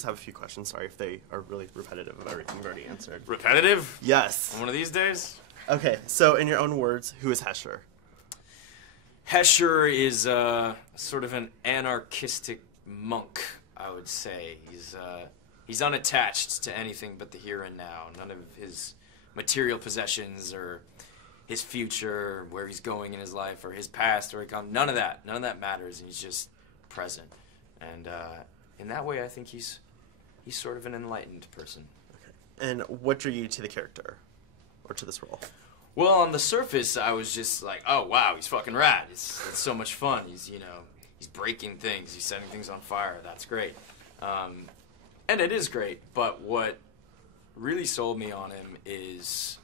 just have a few questions. Sorry if they are really repetitive of everything you've already answered. Repetitive? Yes. One of these days? Okay, so in your own words, who is Hesher? Hesher is sort of an anarchistic monk, I would say. He's unattached to anything but the here and now. None of his material possessions or his future, where he's going in his life, or his past, or none of that. None of that matters, and he's just present. And in that way, I think he's sort of an enlightened person. Okay. And what drew you to the character, or to this role? Well, on the surface, I was just like, oh, wow, he's fucking rad. It's so much fun. He's breaking things. He's setting things on fire. That's great. And it is great, but what really sold me on him is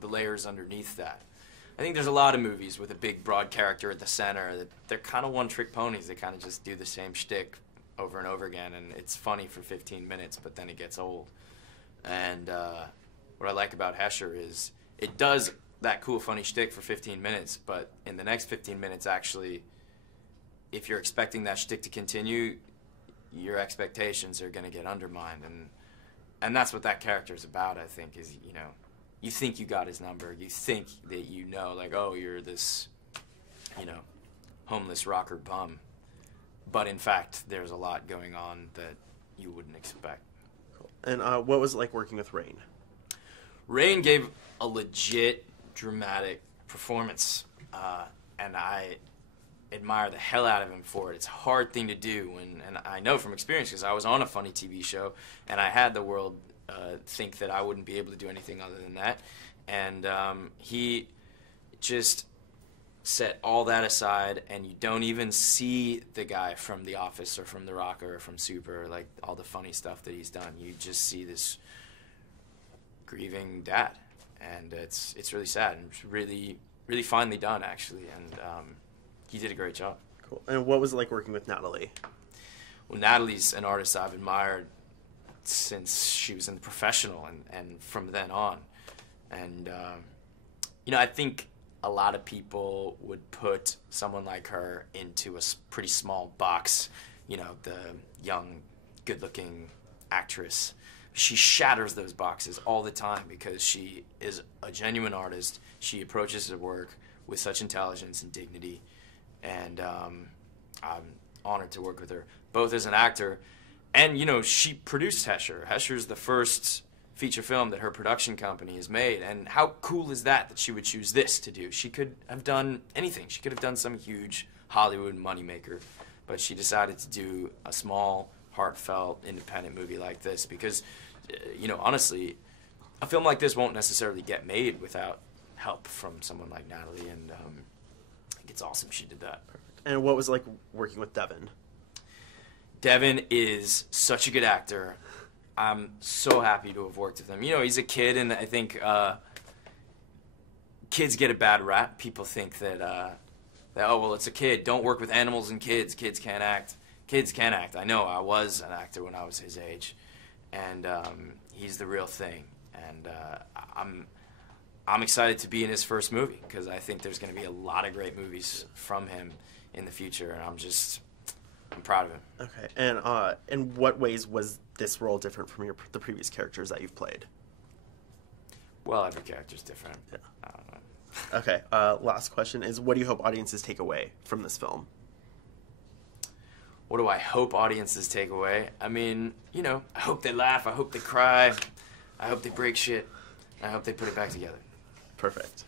the layers underneath that. I think there's a lot of movies with a big, broad character at the center that they're kind of one-trick ponies. They kind of just do the same shtick over and over again, and it's funny for 15 minutes, but then it gets old. And what I like about Hesher is it does that cool, funny shtick for 15 minutes, but in the next 15 minutes, actually, if you're expecting that shtick to continue, your expectations are going to get undermined. And that's what that character is about, I think, is, you think you got his number. You think that like, oh, you're this, homeless rocker bum. But in fact, there's a lot going on that you wouldn't expect. Cool. And what was it like working with Rain? Rain gave a legit dramatic performance, and I admire the hell out of him for it. It's a hard thing to do, and I know from experience because I was on a funny TV show, and I had the world think that I wouldn't be able to do anything other than that. And he just set all that aside, and you don't even see the guy from The Office or from The Rocker or from Super, like all the funny stuff that he's done. You just see this grieving dad, and it's really sad and it's really, really finely done, actually, and he did a great job. Cool. And what was it like working with Natalie? Well, Natalie's an artist I've admired since she was in The Professional and from then on. And, I think a lot of people would put someone like her into a pretty small box, the young, good-looking actress. She shatters those boxes all the time because she is a genuine artist. She approaches her work with such intelligence and dignity. And I'm honored to work with her, both as an actor and, she produced Hesher. Hesher's the first feature film that her production company has made, and how cool is that she would choose this to do? She could have done anything. She could have done some huge Hollywood moneymaker, but she decided to do a small, heartfelt, independent movie like this because, honestly, a film like this won't necessarily get made without help from someone like Natalie, and it's awesome she did that. Perfect. And what was it like working with Devin? Devin is such a good actor. I'm so happy to have worked with him. He's a kid, and I think kids get a bad rap. People think that, oh, well, it's a kid. Don't work with animals and kids. Kids can't act. Kids can act. I know. I was an actor when I was his age, and he's the real thing. And I'm excited to be in his first movie because I think there's going to be a lot of great movies from him in the future, and I'm proud of him. Okay, and in what ways was this role different from the previous characters that you've played? Well, every character's different. Yeah. I don't know. Okay, last question is, what do you hope audiences take away from this film? What do I hope audiences take away? I mean, I hope they laugh, I hope they cry, I hope they break shit, I hope they put it back together. Perfect.